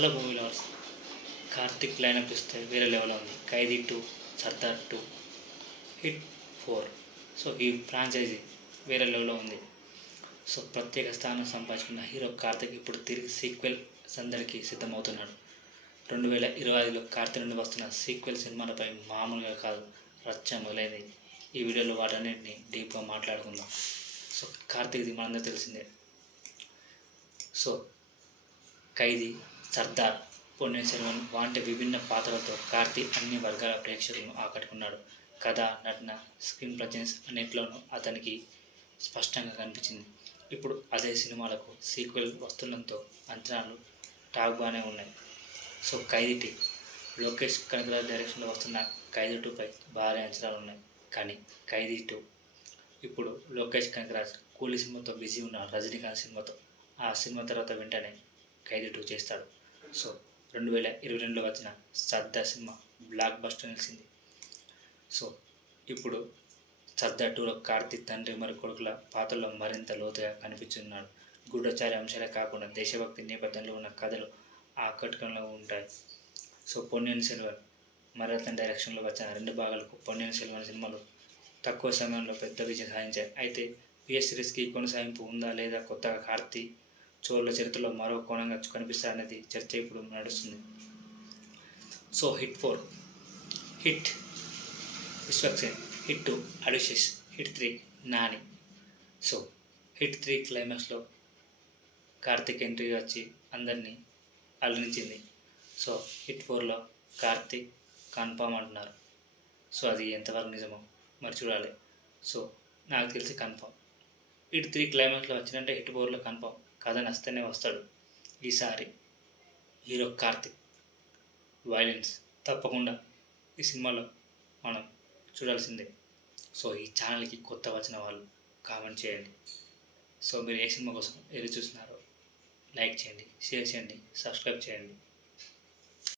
Hello movie lovers. Karthik lineup ఇస్తే వేరే లెవెల్లో ఉంది. ఖైదీ 2, సర్దార్ 2, హిట్ 4. సో ఈ ఫ్రాంచైజీ వేరే లెవెల్లో ఉంది. సో ప్రత్యేక స్థానం సంపాదించుకున్న హీరో కార్తిక్ ఇప్పుడు తిరిగి సీక్వెల్ సందడికి సిద్ధమవుతున్నాడు. 2025లో కార్తిక్ నుండి వస్తున్న సీక్వెల్ సినిమాలపై మామూలుగా కాదు, రచ్చ మొదలైంది. ఈ వీడియోలో వాటన్నిటిని డీప్గా మాట్లాడుకుందాం. సో కార్తిక్ది మనందరూ తెలిసిందే. సో ఖైదీ, సర్దార్, పొన్నియిన్ సెల్వన్ వంటి విభిన్న పాత్రలతో కార్తీక్ అన్ని వర్గాల ప్రేక్షకులను ఆకట్టుకున్నాడు. కథ, నటన, స్క్రీన్ ప్రజెన్స్ అన్నింటిలోనూ అతనికి స్పష్టంగా కనిపించింది. ఇప్పుడు అదే సినిమాలకు సీక్వెల్ వస్తుండడంతో అంచనాలు టాప్గానే ఉన్నాయి. సో ఖైదీ లోకేష్ కనగరాజ్ డైరెక్షన్లో వస్తున్న ఖైదీ 2పై భారీ అంచనాలు ఉన్నాయి. కానీ ఖైదీ 2 ఇప్పుడు లోకేష్ కనగరాజ్ కూలీ సినిమాతో బిజీ ఉన్న రజనీకాంత్ సినిమాతో, ఆ సినిమా తర్వాత వెంటనే ఖైదీ 2 చేస్తాడు. సో 2022లో వచ్చిన సర్దార్ సినిమా బ్లాక్ బస్టర్ నిలిచింది. సో ఇప్పుడు సర్దార్ 2లో కార్తీక్ తండ్రి మరి కొడుకుల పాత్రలో మరింత లోతుగా కనిపించున్నాడు. గూఢచారి అంశాలే కాకుండా దేశభక్తి నేపథ్యంలో ఉన్న కథలు ఆకట్టుకునేలా ఉంటాయి. సో పొన్నియిన్ సెల్వన్ మరతన్ డైరెక్షన్లో వచ్చిన 2 భాగాలకు పొన్నియిన్ సెల్వన్ సినిమాలు తక్కువ సమయంలో పెద్ద విజయం సాధించాయి. అయితే పిఎస్ సిరీస్కి కొనసాగింపు ఉందా లేదా, కొత్తగా కార్తీక్ చోళ చరిత్రలో మరో కోణంగా కనిపిస్తారనేది చర్చ ఇప్పుడు నడుస్తుంది. So hit 4, hit Vishwaksen, hit 2 Adivi Sesh, hit 3 Nani. So hit 3 క్లైమాక్స్లో కార్తీక్ ఎంట్రీ వచ్చి అందరినీ అలరించింది. సో హిట్ 4లో కార్తీక్ కన్ఫామ్ అంటున్నారు. సో అది ఎంతవరకు నిజమో మరి చూడాలి. సో నాకు తెలిసి కన్ఫామ్. హిట్ 3 క్లైమాక్స్లో వచ్చిందంటే హిట్ 4లో కన్ఫామ్. కథ నచ్చితేనే వస్తాడు. ఈసారి హీరో కార్తిక్ వైలెన్స్ తప్పకుండా ఈ సినిమాలో మనం చూడాల్సిందే. సో ఈ ఛానల్కి కొత్త వచ్చిన వాళ్ళు కామెంట్ చేయండి. సో మీరు ఏ సినిమా కోసం ఎదురు చూస్తున్నారో లైక్ చేయండి, షేర్ చేయండి, సబ్స్క్రైబ్ చేయండి.